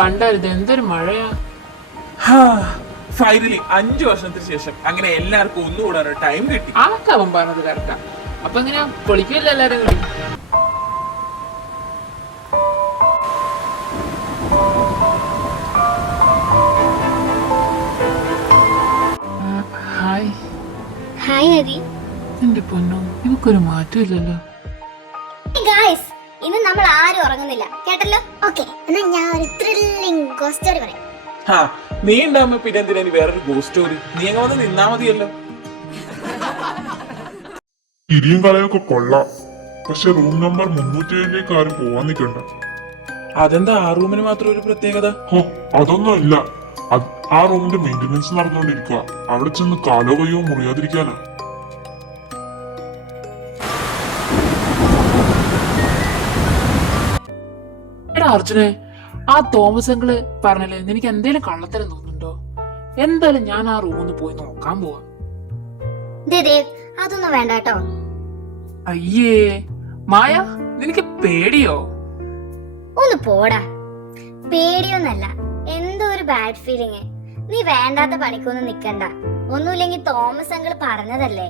പണ്ടായിരുന്നു എന്തൊരു മഴയാ. ഫൈനലി 5 വർഷത്തിന് ശേഷം അങ്ങനെ എല്ലാവർക്കും ഒന്നുകൂടാൻ ടൈം കിട്ടി. ആക്കെ അവൻ പറഞ്ഞത് കറക്റ്റാ. അപ്പൊ ഇങ്ങനെ പൊളിക്കില്ല എല്ലാരും കൂടി. ഹായ്. ഹായ് ഹരി. എന്റെ പൊന്നോ, ഇവക്കൊരു മാറ്റമില്ലല്ലോ. ഗായ്സ്, ഇന്ന് നമ്മൾ ആരും ഉറങ്ങുന്നില്ല, കേട്ടല്ലോ? ഓക്കേ, എന്നാ ഞാൻ ഒരു ത്രില്ലിംഗ് ഗോസ്റ്റ് സ്റ്റോറി പറയാം. നീ ഉണ്ടാവുമ്പോ പിന്നെ എന്തിനാ വേറൊരു ഗോസ്റ്റ് സ്റ്റോറി? നീ അങ്ങ് വന്ന് നിന്നാ മതിയല്ലോ. ഇരിയും കളയൊക്കെ കൊള്ളാം, പക്ഷെ റൂം നമ്പർ 307 ആരും പോവാൻ നിൽക്കണ്ട. അതെന്താ ആ റൂമിന് മാത്രം ഒരു പ്രത്യേകത? അതൊന്നും ഇല്ല, ആ റൂമിന്റെ മെയിന്റനൻസ് നടന്നുകൊണ്ടിരിക്കുക. അവിടെ ചെന്ന് കാലോ കയ്യോ മുറിയാതിരിക്കാനാ. എടാ അർജുനെ, ആ തോമസ് അങ്കിള് പറഞ്ഞല്ലേ നിനക്ക് എന്തേലും കള്ളത്തരം തോന്നുന്നുണ്ടോ? എന്തായാലും ഞാൻ ആ റൂമിൽ പോയി നോക്കാൻ പോവാ. അതൊന്നും വേണ്ട കേട്ടോ. അയ്യേ മായ, നിനക്ക് പേടിയോ? ഒന്ന് പോടാ. പേടിയൊന്നല്ല, എന്തോ ഒരു ബാഡ് ഫീലിങ്. നീ വേണ്ടാത്ത പണിക്കൊന്നും നിക്കണ്ട. ഒന്നുമില്ലെങ്കിൽ തോമസ് അങ്കിൾ പറഞ്ഞതല്ലേ.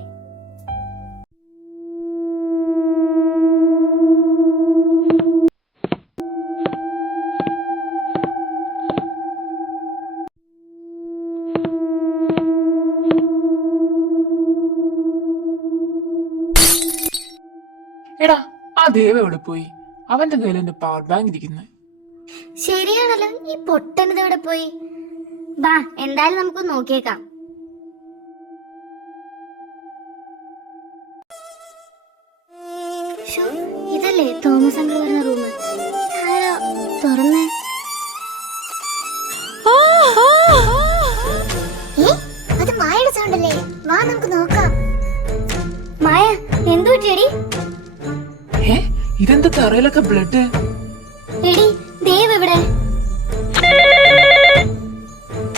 എടാ ആ ദേവ എവിടെ പോയി? അവന്റെ കയ്യിൽ എന്റെ പവർ ബാങ്ക് ഇരിക്കുന്നത്. ശരിയാണല്ലോ, ഈ പൊട്ടനത് എവിടെ പോയി? ബാ, എന്തായാലും നമുക്ക് നോക്കിയേക്കാം. ഇതല്ലേ തോമസ് അങ്കിൾ പറഞ്ഞ റൂം? ആരോ തുറന്നേ. അത് മായയുടെ സൗണ്ട് അല്ലേ? വാ നമുക്ക് നോക്കാം. മായ, എന്തു പറ്റിയടി? ഇതെന്താ തറയിലൊക്കെ ബ്ലഡ്? എടി, ദേവ് എവിടെ?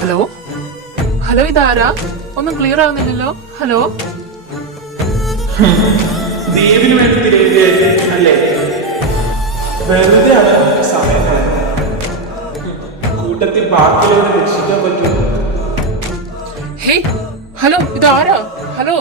ഹലോ ഹലോ, ഇതാരാ? ഒന്നും ക്ലിയർ ആവുന്നില്ലല്ലോ. ഹലോ. ദേവിന് വേണ്ടി തിരയുകയായിരുന്നു അല്ലേ? വെറുതെ ആണ് സമയം കൂട്ടത്തിൽ ബാക്കിയുള്ളവരെ രക്ഷിക്കാൻ പറ്റുമോ? ഹലോ, ഇതാരാ? ഹലോ.